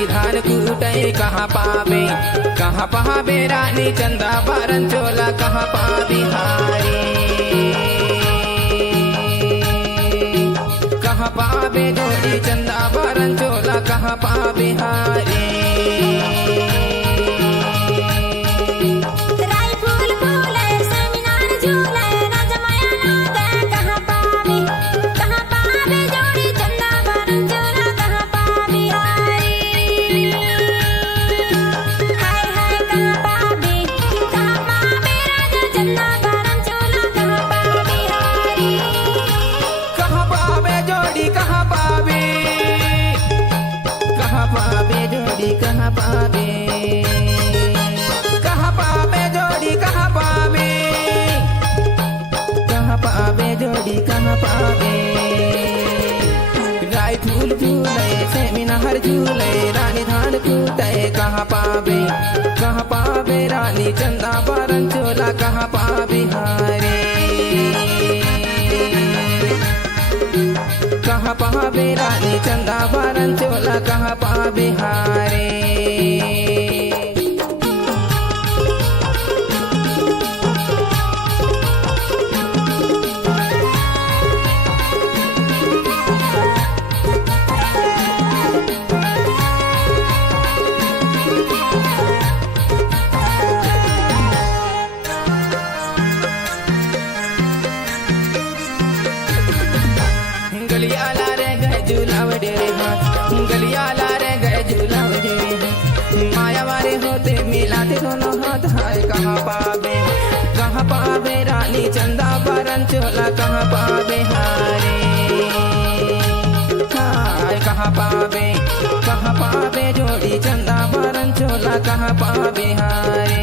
रानी धान कूटे कहाँ पावे रानी चंदा बारन चोला कहाँ पावे हारे कहाँ पावे जोड़ी चंदा बारन चोला कहाँ पावे हारे कहाँ पावे जोड़ी कहाँ जोड़ी कहाँ पावे राय फूल फूले सेमिना हर झूले रानी धान कूटे कहाँ पावे रानी चंदा बारन चोला कहाँ पावे हारे कहाँ पावे रानी चंदा बारन चोला कहाँ पावे हारे गलियाला रे गए झूलावड़े गलियाला रे गए झूलावड़े माया वारे होते मिलाते दोनों हाथ हाय कहाँ पावे रानी चंदा बारन चोला कहाँ पावे हारे हाय कहाँ पावे जोड़ी चंदा बारन चोला कहाँ पावे हारे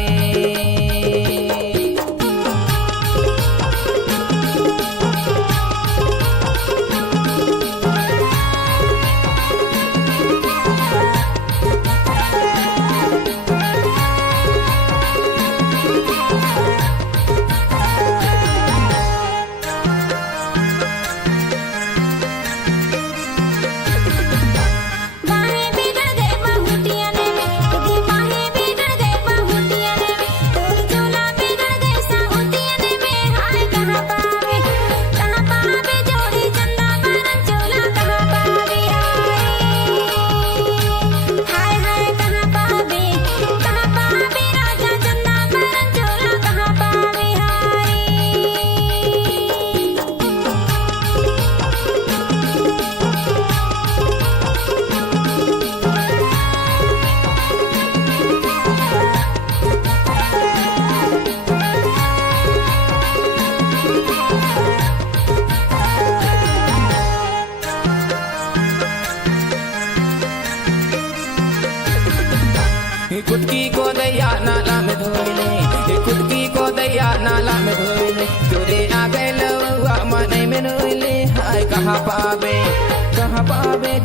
कुटकी को दैया नाला में धोइले कुटकी को दैया नाला में धोइले तोरे आ गए लौआ मने में नोइले हाय कहाँ पावे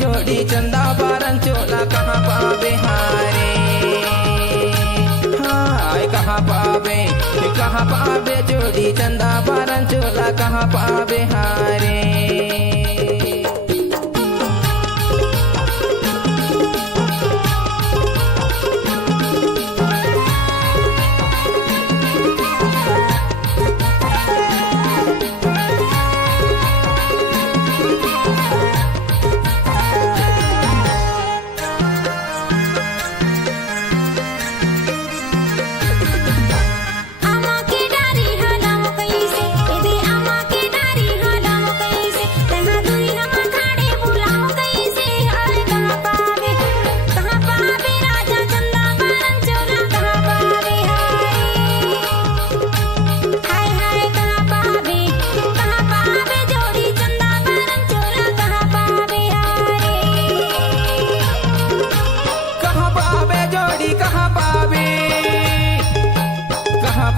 जोड़ी चंदा बारन चोला कहाँ पावे हारे हाय कहाँ पावे जोड़ी चंदा बारन चोला कहाँ पावे हारे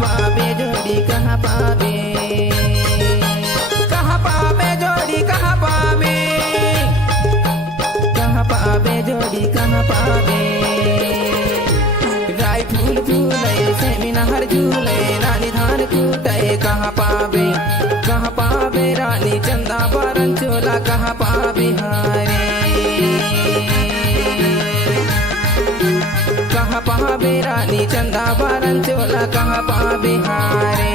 पावे जोड़ी कहाँ पावे जोड़ी कहाँ जोड़ी कहाँ पावे राय फूल फूले सेमिना हर झूले रानी धान कूटे कहाँ पावे रानी चंदा बारन चोला कहाँ पावे हारे कहाँ पावे रानी चंदा बारन चोला कहाँ पावे हारे